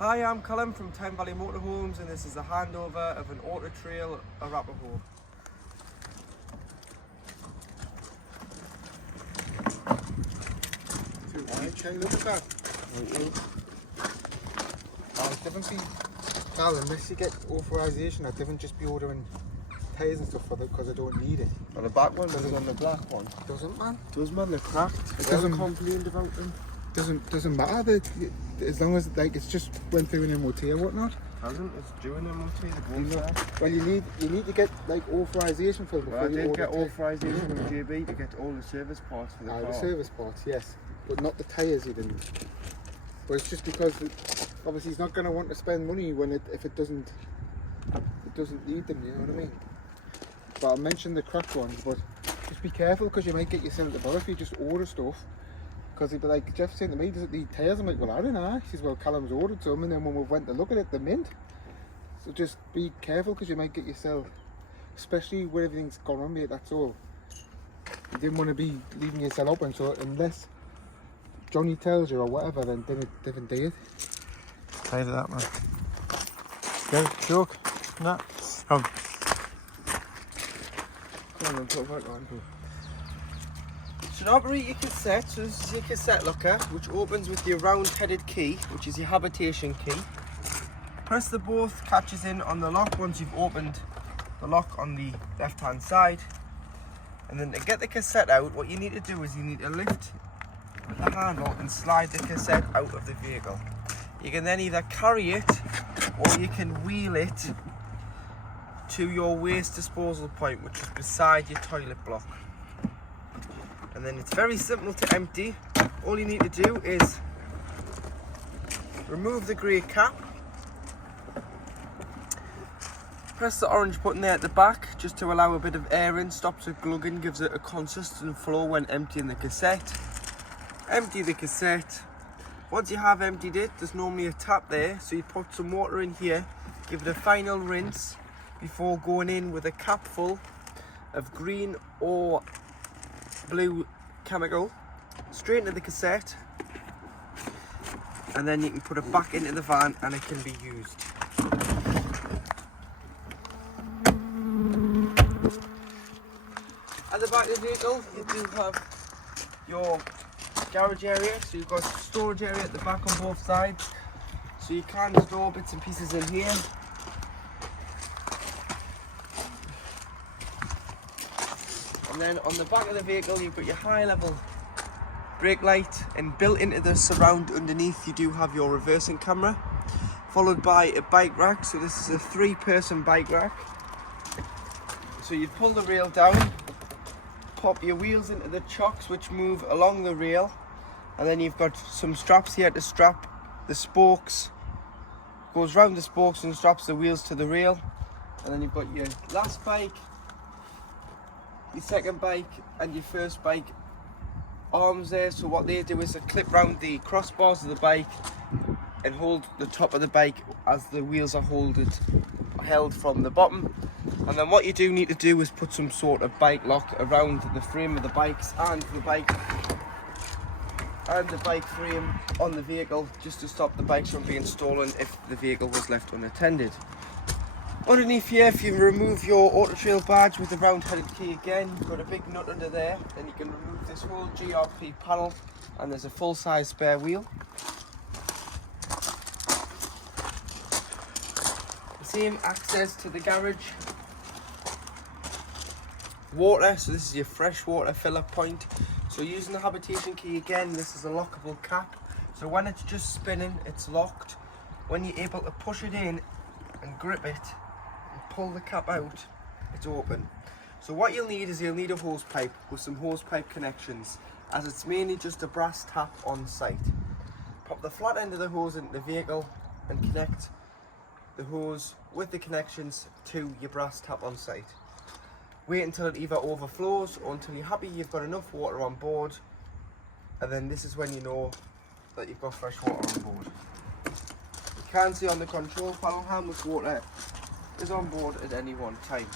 Hi, I'm Callum from Time Valley Motorhomes, and this is a handover of an auto trail Arapaho. Can you look at that? Definitely, Cal, unless you get authorization, I definitely just be ordering tyres and stuff for it because I don't need it. On the back one, does it on the black one? Doesn't, man. Does, man, they're cracked. It doesn't complained about them. Doesn't matter. As long as like it's just went through an MOT or whatnot. Hasn't, it's due an MOT, the both there. Well, you need to get like authorization for it before Well, I you did order get authorization from JB to get all the service parts for the car. the service parts, yes, but not the tyres. You didn't. But it's just because obviously he's not going to want to spend money if it doesn't need them. You know what I mean? But I'll mention the cracked ones, but just be careful because you might get yourself into bother if you just order stuff. Because he'd be like, Jeff saying to me, does it need tyres? I'm like, well, I don't know. He says, well, Callum's ordered some, and then when we went to look at it, they're mint. So just be careful because you might get yourself, especially where everything's gone on, mate, that's all. You didn't want to be leaving yourself open, so unless Johnny tells you or whatever, then it's different day. Tired of that, man. Go, joke. No. Oh, Come on, put it back on. To operate your cassette, so this is your cassette locker, which opens with your round-headed key, which is your habitation key. Press the both catches in on the lock once you've opened the lock on the left-hand side. And then to get the cassette out, what you need to do is you need to lift the handle and slide the cassette out of the vehicle. You can then either carry it or you can wheel it to your waste disposal point, which is beside your toilet block. And then it's very simple to empty. All you need to do is remove the grey cap, press the orange button there at the back just to allow a bit of air in, stops it glugging, gives it a consistent flow when emptying the cassette. Empty the cassette. Once you have emptied it, there's normally a tap there, so you put some water in here, give it a final rinse before going in with a cap full of green or blue chemical straight into the cassette, and then you can put it back into the van and it can be used. At the back of the vehicle you do have your garage area, so you've got storage area at the back on both sides, so you can store bits and pieces in here. And then on the back of the vehicle you've got your high level brake light, and built into the surround underneath you do have your reversing camera, followed by a bike rack. So this is a 3-person bike rack. So you pull the rail down, pop your wheels into the chocks which move along the rail, and then you've got some straps here to strap the spokes, goes round the spokes and straps the wheels to the rail. And then you've got your last bike, your second bike and your first bike arms there. So what they do is they clip round the crossbars of the bike and hold the top of the bike as the wheels are held from the bottom. And then what you do need to do is put some sort of bike lock around the frame of the bikes and the bike frame on the vehicle, just to stop the bikes from being stolen if the vehicle was left unattended. Underneath here, if you remove your auto trail badge with the round-headed key again, you've got a big nut under there. Then you can remove this whole GRP panel, and there's a full-size spare wheel. The same access to the garage. Water, so this is your fresh water filler point. So using the habitation key again, this is a lockable cap. So when it's just spinning, it's locked. When you're able to push it in and grip it, pull the cap out, it's open. So what you'll need is a hose pipe with some hose pipe connections, as it's mainly just a brass tap on site. Pop the flat end of the hose into the vehicle and connect the hose with the connections to your brass tap on site. Wait until it either overflows or until you're happy you've got enough water on board, and then this is when you know that you've got fresh water on board. You can see on the control panel how much water is on board at any one time.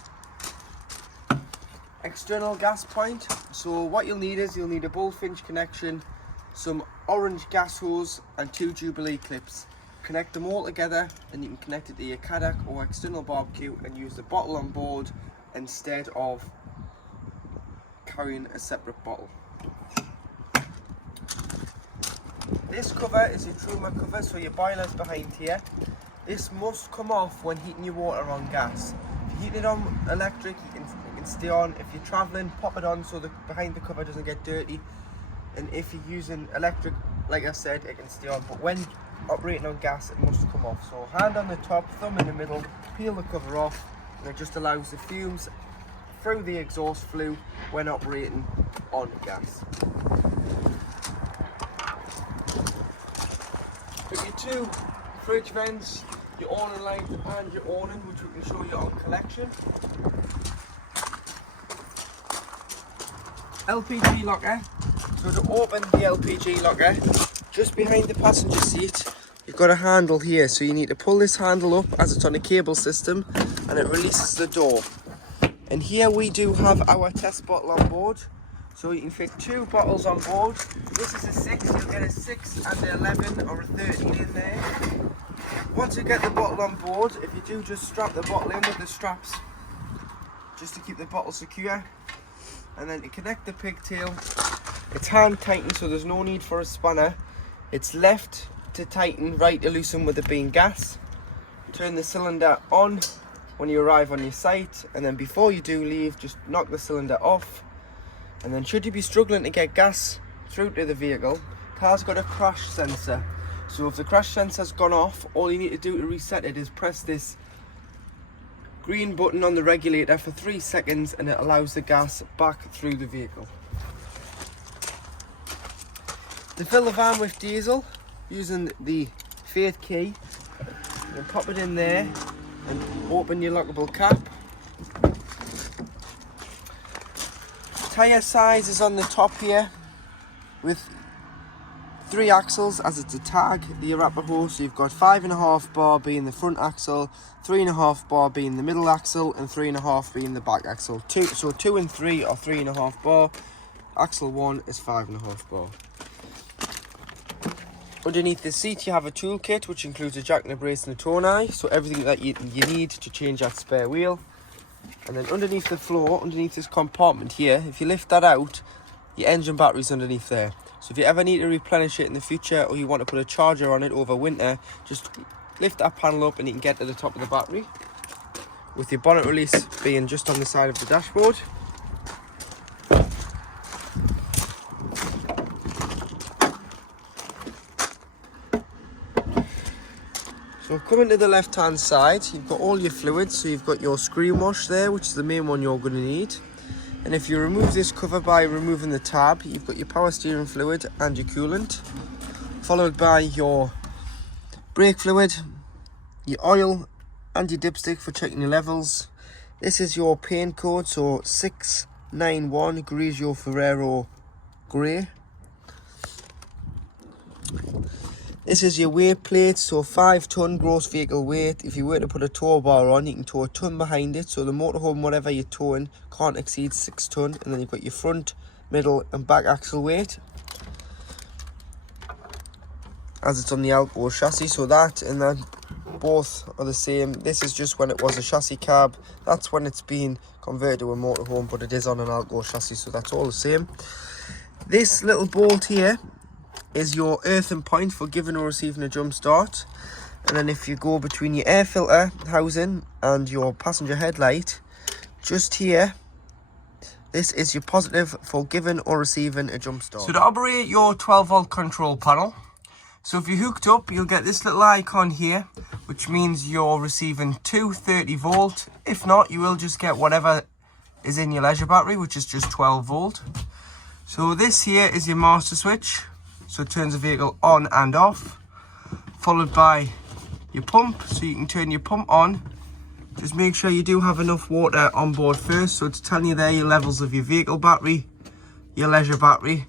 External gas point, so what you'll need is you'll need a bullfinch connection, some orange gas hose and 2 Jubilee clips. connect them all together, and you can connect it to your kayak or external barbecue and use the bottle on board instead of carrying a separate bottle. This cover is a truma cover, so your boiler's behind here. This must come off when heating your water on gas. If you heat it on electric, you can stay on. If you're travelling, pop it on so the behind the cover doesn't get dirty. And if you're using electric, like I said, it can stay on. But when operating on gas, it must come off. So hand on the top, thumb in the middle, peel the cover off, and it just allows the fumes through the exhaust flue when operating on gas. With your two fridge vents, your awning light and your awning, which we can show you on collection. LPG locker. So to open the LPG locker, just behind the passenger seat, you've got a handle here. So you need to pull this handle up as it's on a cable system, and it releases the door. And here we do have our test bottle on board. So you can fit 2 bottles on board. This is a 6, you'll get a 6 and an 11 or a 13 in there. Once you get the bottle on board, if you do, just strap the bottle in with the straps, just to keep the bottle secure. And then to connect the pigtail, it's hand tightened, so there's no need for a spanner. It's left to tighten, right to loosen with it being gas. Turn the cylinder on when you arrive on your site, and then before you do leave, just knock the cylinder off. And then should you be struggling to get gas through to the vehicle, the car's got a crash sensor. So if the crash sensor's gone off, all you need to do to reset it is press this green button on the regulator for 3 seconds, and it allows the gas back through the vehicle. To fill the van with diesel, using the Faith key, you pop it in there and open your lockable cap. Tyre size is on the top here with 3 axles as it's a tag, the Arapaho. So you've got 5.5 bar being the front axle, 3.5 bar being the middle axle, and 3.5 being the back axle. So 2 and 3 are 3.5 bar. Axle 1 is 5.5 bar. Underneath the seat you have a toolkit which includes a jack and a brace and a tow knife, so everything that you need to change that spare wheel. And then underneath the floor, underneath this compartment here, if you lift that out, your engine battery's underneath there. So if you ever need to replenish it in the future, or you want to put a charger on it over winter, just lift that panel up and you can get to the top of the battery, with your bonnet release being just on the side of the dashboard. So coming to the left hand side, you've got all your fluids. So you've got your screen wash there, which is the main one you're going to need. And if you remove this cover by removing the tab, you've got your power steering fluid and your coolant, followed by your brake fluid, your oil and your dipstick for checking your levels. This is your paint code, so 691 Grigio Ferrero Grey. This is your weight plate, so 5 ton gross vehicle weight. If you were to put a tow bar on, you can tow a ton behind it. So the motorhome, whatever you're towing, can't exceed 6 ton. And then you've got your front, middle and back axle weight, as it's on the Alco chassis. So that and that both are the same. This is just when it was a chassis cab. That's when it's been converted to a motorhome, but it is on an Alco chassis, so that's all the same. This little bolt here is your earthing point for giving or receiving a jump start. And then if you go between your air filter housing and your passenger headlight, just here, this is your positive for giving or receiving a jump start. So to operate your 12 volt control panel, so if you're hooked up, you'll get this little icon here, which means you're receiving 230 volt. If not, you will just get whatever is in your leisure battery, which is just 12 volt. So this here is your master switch. So it turns the vehicle on and off, followed by your pump, so you can turn your pump on. Just make sure you do have enough water on board first. So it's telling you there your levels of your vehicle battery, your leisure battery,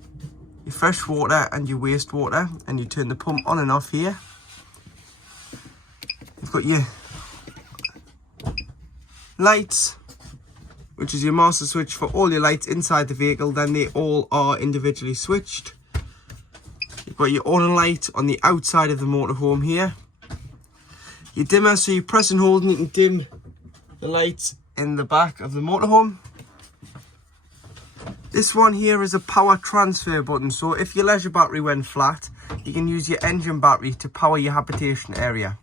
your fresh water and your wastewater, and you turn the pump on and off here. You've got your lights, which is your master switch for all your lights inside the vehicle. Then they all are individually switched. You've got your awning light on the outside of the motorhome here. your dimmer, so you press and hold and you can dim the lights in the back of the motorhome. This one here is a power transfer button, so if your leisure battery went flat, you can use your engine battery to power your habitation area.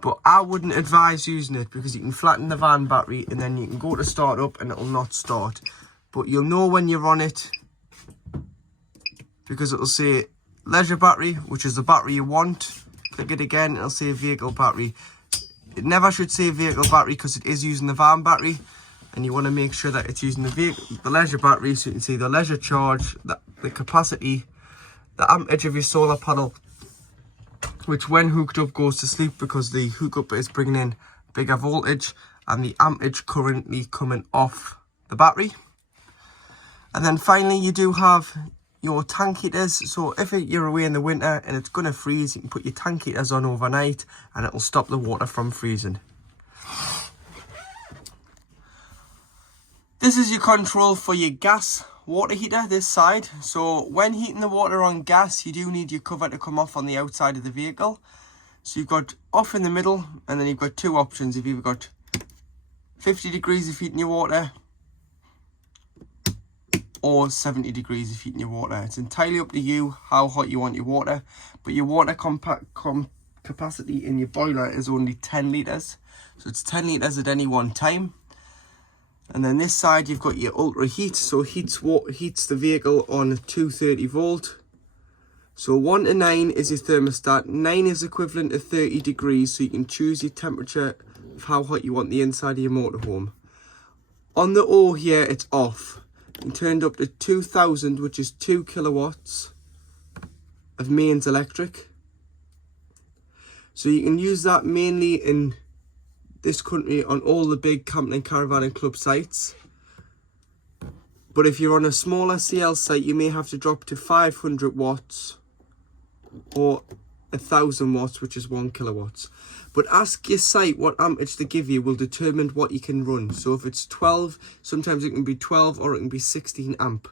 But I wouldn't advise using it because you can flatten the van battery and then you can go to start up and it'll not start. But you'll know when you're on it because it'll say leisure battery, which is the battery you want. Click it again, it'll say vehicle battery. It never should say vehicle battery because it is using the van battery, and you want to make sure that it's using the leisure battery, so you can see the leisure charge, the capacity, the amperage of your solar panel, which when hooked up goes to sleep because the hookup is bringing in bigger voltage, and the amperage currently coming off the battery. And then finally you do have your tank heaters, so if you're away in the winter and it's going to freeze, you can put your tank heaters on overnight and it will stop the water from freezing. This is your control for your gas water heater, this side. So when heating the water on gas, you do need your cover to come off on the outside of the vehicle. So you've got off in the middle, and then you've got two options. You've either got 50 degrees of heating your water or 70 degrees of heating your water. It's entirely up to you how hot you want your water, but your water capacity in your boiler is only 10 litres. So it's 10 litres at any one time. And then this side you've got your ultra heat, so heats the vehicle on 230 volt. So 1 to 9 is your thermostat. 9 is equivalent to 30 degrees, so you can choose your temperature of how hot you want the inside of your motorhome. On the O here, it's off. You turned up to 2000, which is 2 kilowatts of mains electric. So you can use that mainly in this country on all the big camping and caravan and club sites. But if you're on a smaller CL site, you may have to drop to 500 watts or 1000 watts, which is 1 kilowatts. But ask your site what amperage they give you will determine what you can run. So if it's 12, sometimes it can be 12 or it can be 16 amp.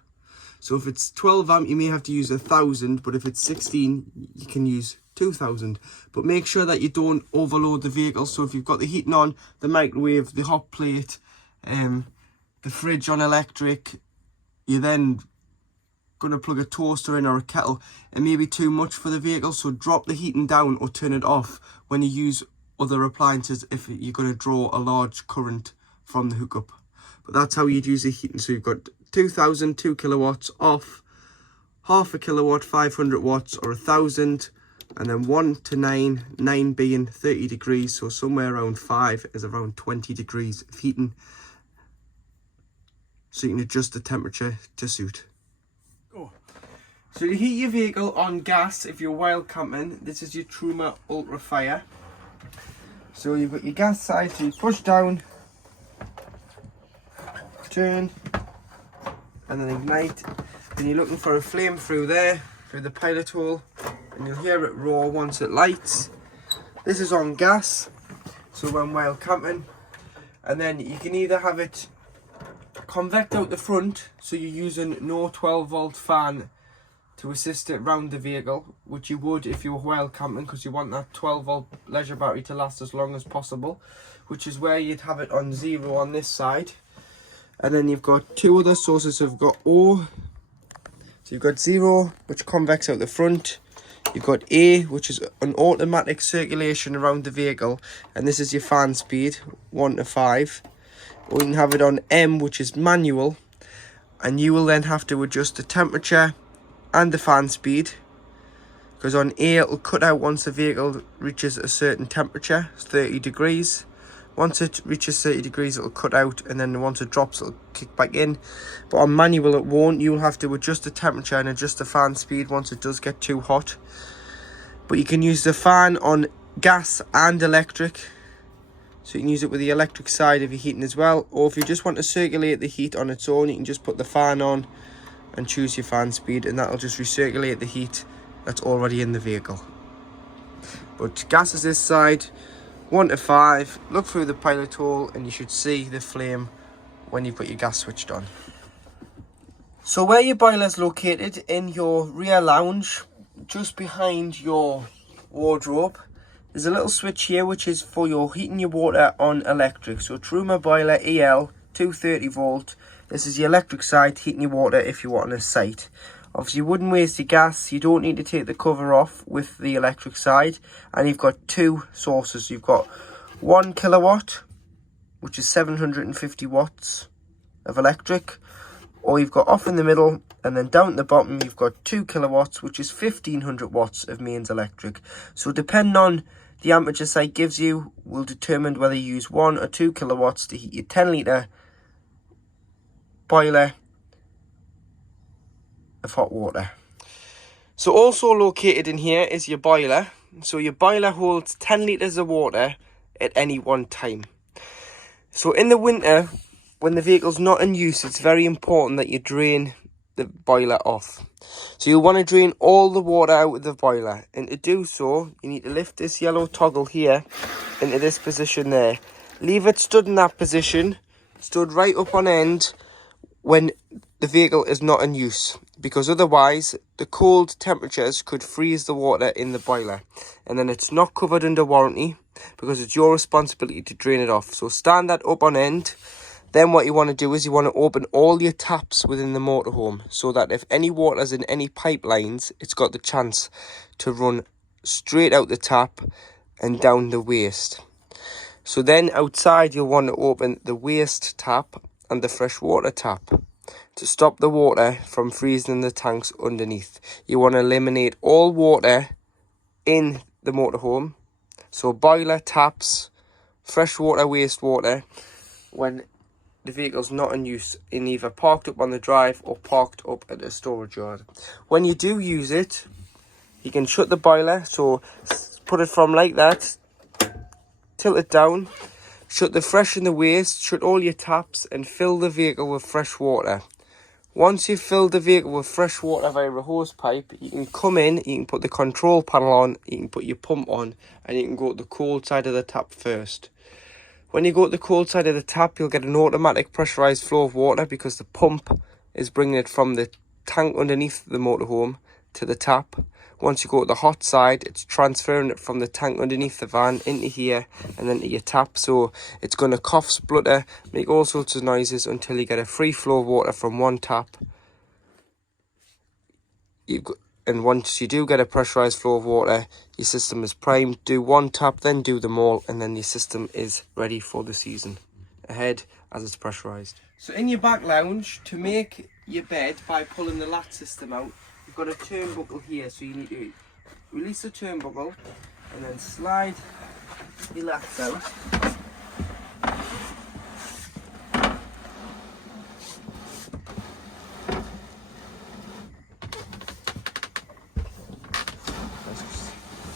So if it's 12 amp, you may have to use 1000, but if it's 16, you can use 2000. But make sure that you don't overload the vehicle. So if you've got the heating on, the microwave, the hot plate, the fridge on electric, you're then going to plug a toaster in or a kettle, it may be too much for the vehicle. So drop the heating down or turn it off when you use other appliances if you're going to draw a large current from the hookup. But that's how you'd use the heating. So you've got 2000, 2 kilowatts off, half a kilowatt, 500 watts or 1000, and then 1 to 9, 9 being 30 degrees, so somewhere around 5 is around 20 degrees of heating. So you can adjust the temperature to suit. So to heat your vehicle on gas, if you're wild camping, this is your Truma Ultra Fire. So you've got your gas side, so you push down, turn, and then ignite. Then you're looking for a flame through there, through the pilot hole, and you'll hear it roar once it lights. This is on gas, so when wild camping. And then you can either have it convect out the front, so you're using no 12 volt fan to assist it round the vehicle, which you would if you were wild camping, because you want that 12 volt leisure battery to last as long as possible, which is where you'd have it on 0 on this side. And then you've got two other sources. You've got O, so you've got 0, which convects out the front. You've got A, which is an automatic circulation around the vehicle, and this is your fan speed, 1 to 5. Or you can have it on M, which is manual, and you will then have to adjust the temperature and the fan speed, because on A it'll cut out once the vehicle reaches a certain temperature, 30 degrees. Once it reaches 30 degrees it'll cut out, and then once it drops it'll kick back in. But on manual it won't. You'll have to adjust the temperature and adjust the fan speed once it does get too hot. But you can use the fan on gas and electric, so you can use it with the electric side of your heating as well. Or if you just want to circulate the heat on its own, you can just put the fan on and choose your fan speed, and that'll just recirculate the heat that's already in the vehicle. But gas is this side, 1 to 5. Look through the pilot hole and you should see the flame when you've got your gas switched on. So where your boiler is located, in your rear lounge, just behind your wardrobe, there's a little switch here which is for your heating your water on electric. So Truma boiler EL 230 volt. This is the electric side, heating your water if you want on a site. Obviously you wouldn't waste your gas, you don't need to take the cover off with the electric side. And you've got two sources. You've got 1 kilowatt, which is 750 watts of electric. Or you've got off in the middle, and then down at the bottom you've got 2 kilowatts, which is 1500 watts of mains electric. So depending on the amperage your site gives you, will determine whether you use 1 or 2 kilowatts to heat your 10 litre boiler of hot water. So also located in here is your boiler. So your boiler holds 10 litres of water at any one time. So in the winter, when the vehicle's not in use, it's very important that you drain the boiler off. So you'll want to drain all the water out of the boiler, and to do so you need to lift this yellow toggle here into this position there. Leave it stood in that position, stood right up on end when the vehicle is not in use, because otherwise the cold temperatures could freeze the water in the boiler, and then it's not covered under warranty because it's your responsibility to drain it off. So stand that up on end. Then what you want to do is you want to open all your taps within the motorhome, so that if any water's in any pipelines, it's got the chance to run straight out the tap and down the waste. So then outside you'll want to open the waste tap and the freshwater tap to stop the water from freezing in the tanks underneath. You want to eliminate all water in the motorhome, so boiler, taps, freshwater, wastewater, when the vehicle's not in use, in either parked up on the drive or parked up at a storage yard. When you do use it, you can shut the boiler, so put it from like that, tilt it down, shut the fresh and the waste, shut all your taps and fill the vehicle with fresh water. Once you've filled the vehicle with fresh water via a hose pipe, you can come in, you can put the control panel on, you can put your pump on, and you can go to the cold side of the tap first. When you go to the cold side of the tap, you'll get an automatic pressurised flow of water because the pump is bringing it from the tank underneath the motorhome to the tap. Once you go to the hot side, it's transferring it from the tank underneath the van into here and then to your tap. So it's going to cough, splutter, make all sorts of noises until you get a free flow of water from one tap. And once you do get a pressurised flow of water, your system is primed. Do one tap, then do them all, and then your system is ready for the season ahead as it's pressurised. So in your back lounge, to make your bed by pulling the latch system out, you've got a turnbuckle here, so you need to release the turnbuckle and then slide your latch out.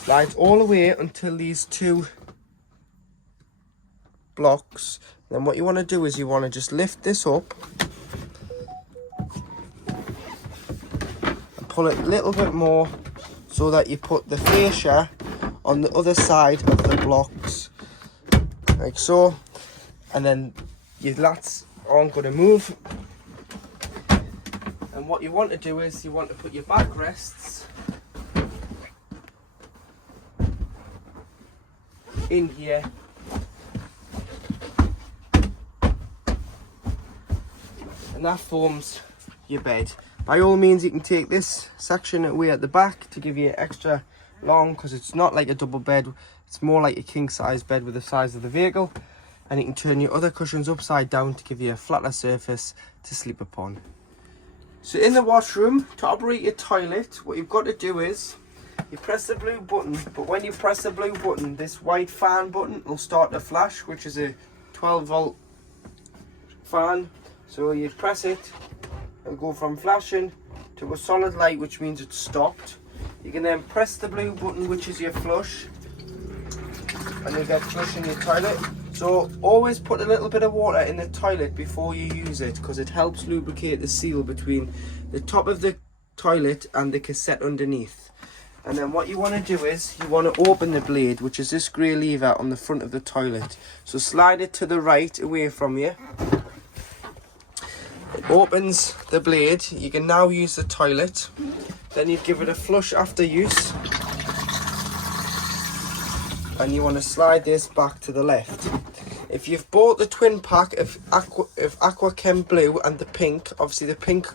Slides all the way until these two blocks. Then what you want to do is you want to just lift this up and pull it a little bit more so that you put the fascia on the other side of the blocks, like so, and then your lats aren't going to move. And what you want to do is you want to put your backrests in here, and that forms your bed. By all means, you can take this section away at the back to give you extra long, because it's not like a double bed, it's more like a king size bed with the size of the vehicle. And you can turn your other cushions upside down to give you a flatter surface to sleep upon. So in the washroom, to operate your toilet, what you've got to do is you press the blue button, but when you press the blue button, this white fan button will start to flash, which is a 12 volt fan. So you press it, it'll go from flashing to a solid light, which means it's stopped. You can then press the blue button, which is your flush, and you'll get flush in your toilet. So always put a little bit of water in the toilet before you use it, because it helps lubricate the seal between the top of the toilet and the cassette underneath. And then what you want to do is you want to open the blade, which is this grey lever on the front of the toilet. So slide it to the right away from you. It opens the blade. You can now use the toilet. Then you give it a flush after use. and you want to slide this back to the left. If you've bought the twin pack of Aqua Chem Blue and the pink, obviously the pink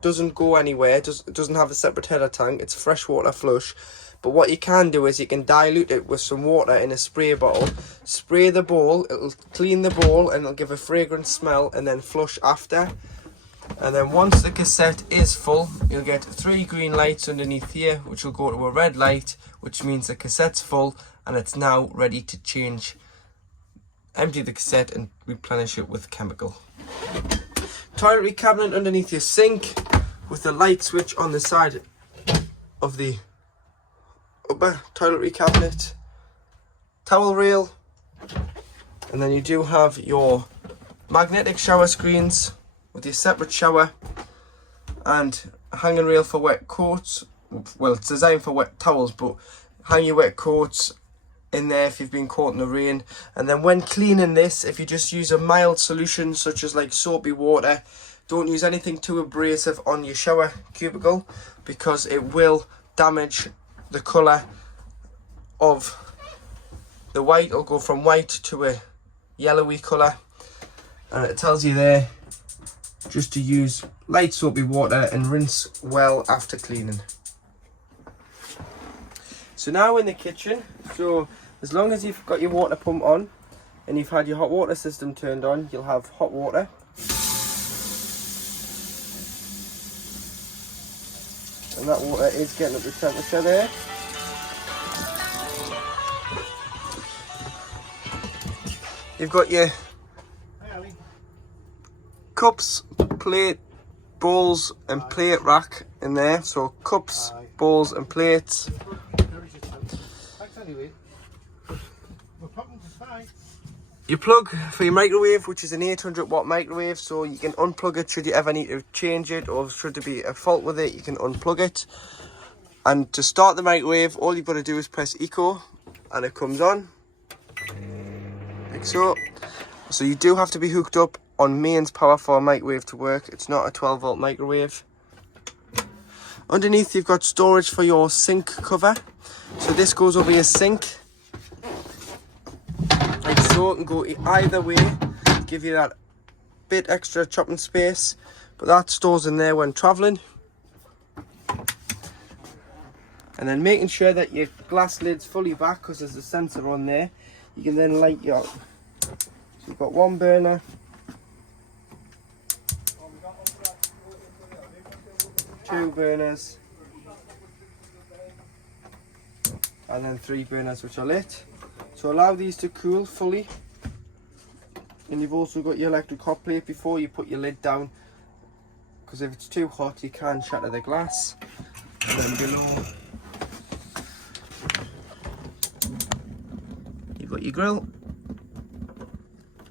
doesn't go anywhere, doesn't have a separate header tank, it's freshwater flush. But what you can do is you can dilute it with some water in a spray bottle, spray the bowl, it'll clean the bowl and it'll give a fragrant smell, and then flush after. And then once the cassette is full, you'll get 3 green lights underneath here, which will go to a red light, which means the cassette's full and it's now ready to change. Empty the cassette and replenish it with chemical. Toiletry cabinet underneath your sink with the light switch on the side of the upper toiletry cabinet. Towel rail. And then you do have your magnetic shower screens with your separate shower and a hanging rail for wet coats. Well, it's designed for wet towels, but hang your wet coats in there if you've been caught in the rain. And then when cleaning this, if you just use a mild solution such as like soapy water, don't use anything too abrasive on your shower cubicle because it will damage the colour of the white. It'll go from white to a yellowy colour, and it tells you there just to use light soapy water and rinse well after cleaning. So now in the kitchen, so as long as you've got your water pump on and you've had your hot water system turned on, you'll have hot water. And that water is getting up the temperature there. You've got your cups, plate, bowls and plate rack in there. So cups, bowls and plates. Your plug for your microwave, which is an 800 watt microwave, so you can unplug it should you ever need to change it, or should there be a fault with it, you can unplug it. And to start the microwave, all you've got to do is press eco and it comes on like so. So you do have to be hooked up on mains power for a microwave to work. It's not a 12 volt microwave. Underneath you've got storage for your sink cover. So this goes over your sink like so. It can go either way, give you that bit extra chopping space, but that stores in there when travelling. And then making sure that your glass lid's fully back because there's a sensor on there. You can then light your, so you've got one burner, two burners, and then 3 burners which are lit. So allow these to cool fully. And you've also got your electric hot plate before you put your lid down, because if it's too hot you can shatter the glass. And then below you've got your grill,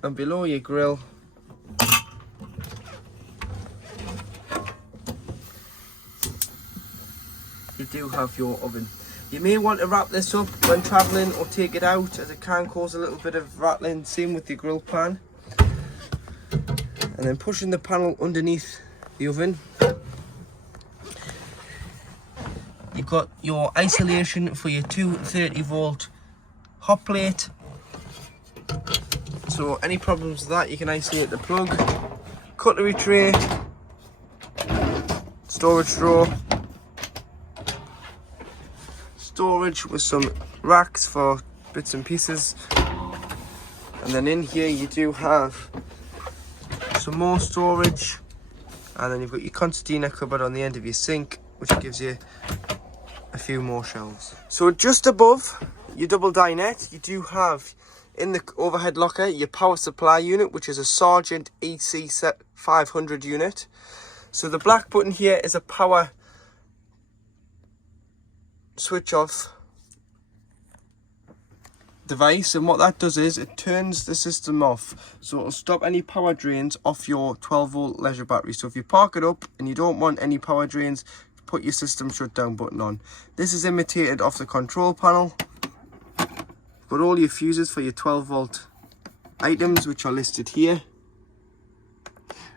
and below your grill you do have your oven. You may want to wrap this up when travelling or take it out, as it can cause a little bit of rattling. Same with your grill pan. And then pushing the panel underneath the oven, you've got your isolation for your 230 volt hot plate. So any problems with that, you can isolate the plug. Cutlery tray, storage drawer, storage with some racks for bits and pieces. And then in here you do have some more storage, and then you've got your concertina cupboard on the end of your sink, which gives you a few more shelves. So just above your double dinette, you do have in the overhead locker your power supply unit, which is a Sargent EC 500 unit. So the black button here is a power switch off device, and what that does is it turns the system off, so it'll stop any power drains off your 12 volt leisure battery. So if you park it up and you don't want any power drains, put your system shutdown button on. This is imitated off the control panel. Got all your fuses for your 12 volt items, which are listed here.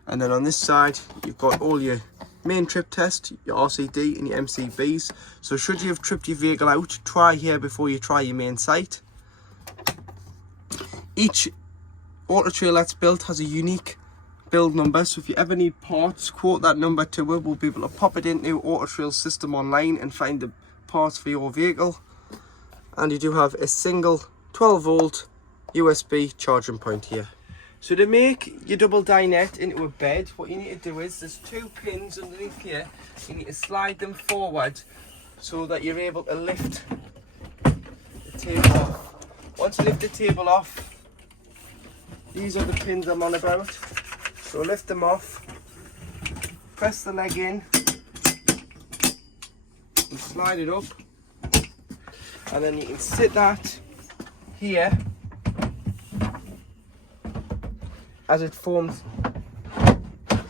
And then on this side you've got all your main trip test, your RCD and your MCBs. So should you have tripped your vehicle out, try here before you try your main site. Each auto trailer that's built has a unique build number, so if you ever need parts, quote that number to us. We'll be able to pop it into Auto Trail's system online and find the parts for your vehicle. And you do have a single 12 volt USB charging point here. So to make your double dinette into a bed, what you need to do is, there's 2 pins underneath here. You need to slide them forward so that you're able to lift the table off. Once you lift the table off, these are the pins I'm on about. So lift them off, press the leg in, and slide it up. And then you can sit that here as it forms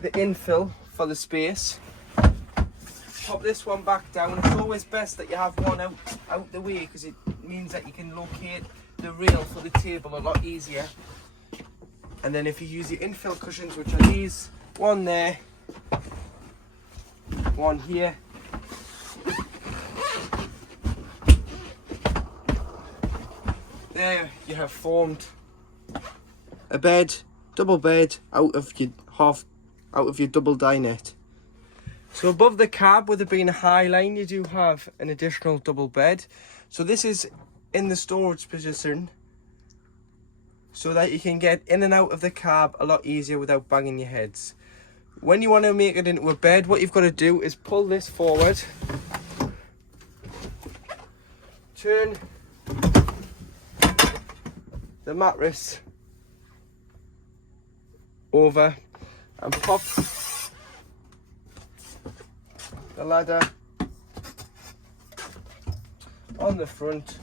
the infill for the space. Pop this one back down. It's always best that you have one out the way, because it means that you can locate the rail for the table a lot easier. And then if you use your infill cushions, which are these, one there, one here, there you have formed a bed, double bed out of your double dinette. So above the cab, with it being a high line, you do have an additional double bed. So this is in the storage position, so that you can get in and out of the cab a lot easier without banging your heads. When you want to make it into a bed, what you've got to do is pull this forward, turn the mattress over and pop the ladder on the front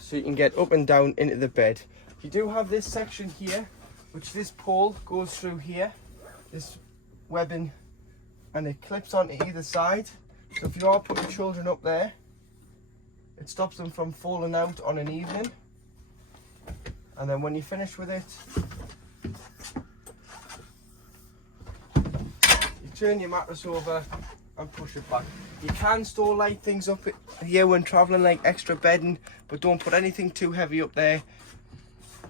so you can get up and down into the bed. You do have this section here, which this pole goes through here, this webbing, and it clips onto either side. So if you are putting children up there, it stops them from falling out on an evening. And then when you finish with it, you turn your mattress over and push it back. You can store light things up here when traveling, like extra bedding, but don't put anything too heavy up there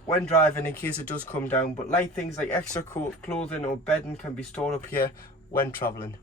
when driving in case it does come down. But light things like extra clothing or bedding can be stored up here when traveling.